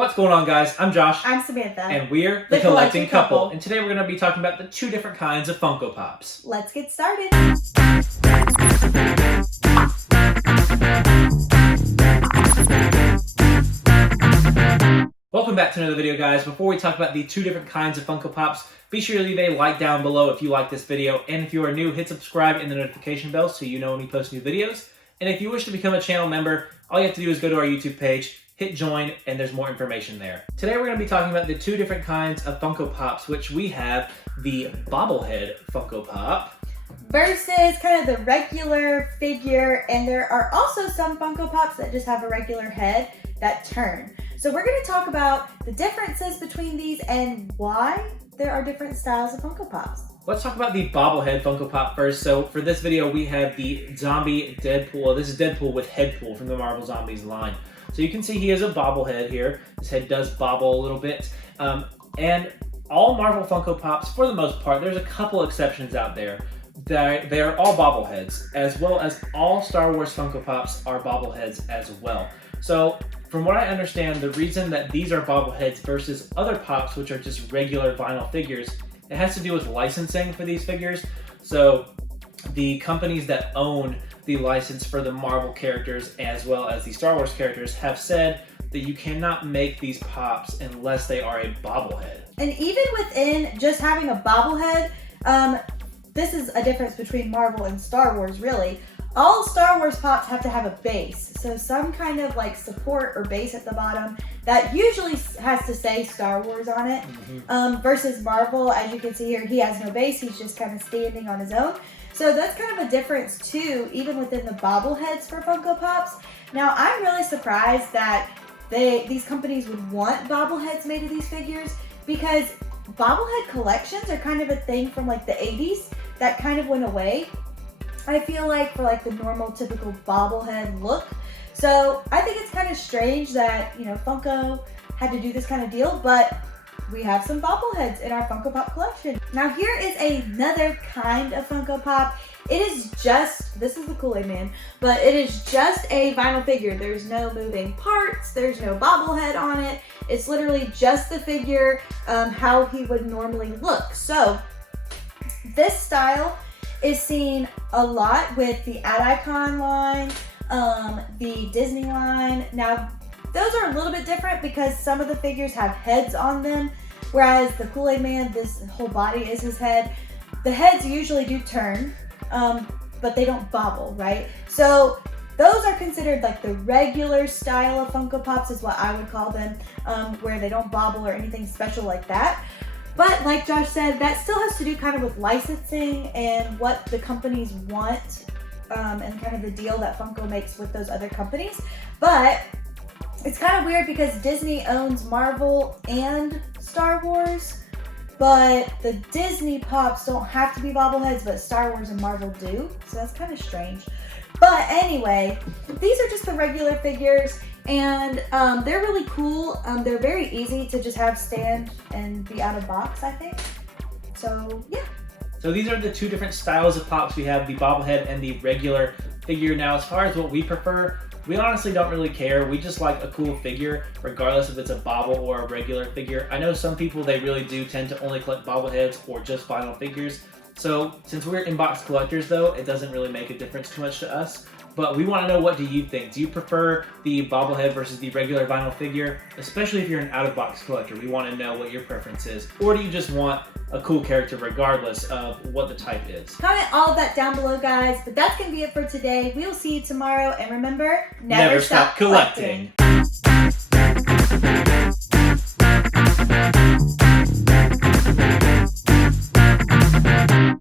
What's going on, guys? I'm Josh. I'm Samantha. And we're the Collecting Couple. And today we're going to be talking about the two different kinds of Funko Pops. Let's get started. Welcome back to another video, guys. Before we talk about the two different kinds of Funko Pops, be sure to leave a like down below if you like this video. And if you are new, hit subscribe and the notification bell so you know when we post new videos. And if you wish to become a channel member, all you have to do is go to our YouTube page, hit join, and there's more information there. Today we're going to be talking about the two different kinds of Funko Pops, which we have the Bobblehead Funko Pop versus kind of the regular figure, and there are also some Funko Pops that just have a regular head that turn. So we're going to talk about the differences between these and why there are different styles of Funko Pops. Let's talk about the Bobblehead Funko Pop first. So for this video, we have the zombie Deadpool. Well, this is Deadpool with Headpool from the Marvel Zombies line. So you can see he has a bobblehead here. His head does bobble a little bit. And all Marvel Funko Pops, for the most part, there's a couple exceptions out there, they are all bobbleheads, as well as all Star Wars Funko Pops are bobbleheads as well. So from what I understand, the reason that these are bobbleheads versus other Pops, which are just regular vinyl figures, it has to do with licensing for these figures. So the companies that own the license for the Marvel characters as well as the Star Wars characters have said that you cannot make these Pops unless they are a bobblehead. And even within just having a bobblehead, this is a difference between Marvel and Star Wars, really. All Star Wars Pops have to have a base, so some kind of like support or base at the bottom that usually has to say Star Wars on it. Versus Marvel, as you can see here, he has no base, he's just kind of standing on his own. So that's kind of a difference too, even within the bobbleheads for Funko Pops. Now, I'm really surprised that these companies would want bobbleheads made of these figures, because bobblehead collections are kind of a thing from like the 80s that kind of went away, I feel like, for like the normal typical bobblehead look. So I think it's kind of strange that, you know, Funko had to do this kind of deal, but we have some bobbleheads in our Funko Pop collection. Now here is another kind of Funko Pop. It is just, this is the Kool-Aid Man, but it is just a vinyl figure. There's no moving parts, there's no bobblehead on it. It's literally just the figure, how he would normally look. So this style is seen a lot with the Ad Icon line, the Disney line. Now, those are a little bit different because some of the figures have heads on them, whereas the Kool-Aid Man, this whole body is his head. The heads usually do turn, but they don't bobble, right? So those are considered like the regular style of Funko Pops is what I would call them, where they don't bobble or anything special like that. But like Josh said, that still has to do kind of with licensing and what the companies want, and kind of the deal that Funko makes with those other companies. But it's kind of weird because Disney owns Marvel and Star Wars, but the Disney Pops don't have to be bobbleheads, but Star Wars and Marvel do. So that's kind of strange. But anyway, these are just the regular figures, and they're really cool. They're very easy to just have stand and be out of box, I think. So yeah. So these are the two different styles of Pops. We have the bobblehead and the regular figure. Now, as far as what we prefer, we honestly don't really care. We just like a cool figure, regardless if it's a bobble or a regular figure. I know some people, they really do tend to only collect bobbleheads or just vinyl figures. So since we're inbox collectors though, it doesn't really make a difference too much to us. But we want to know, what do you think? Do you prefer the bobblehead versus the regular vinyl figure? Especially if you're an out-of-box collector, we want to know what your preference is. Or do you just want a cool character regardless of what the type is? Comment all of that down below, guys. But that's going to be it for today. We will see you tomorrow. And remember, never stop collecting.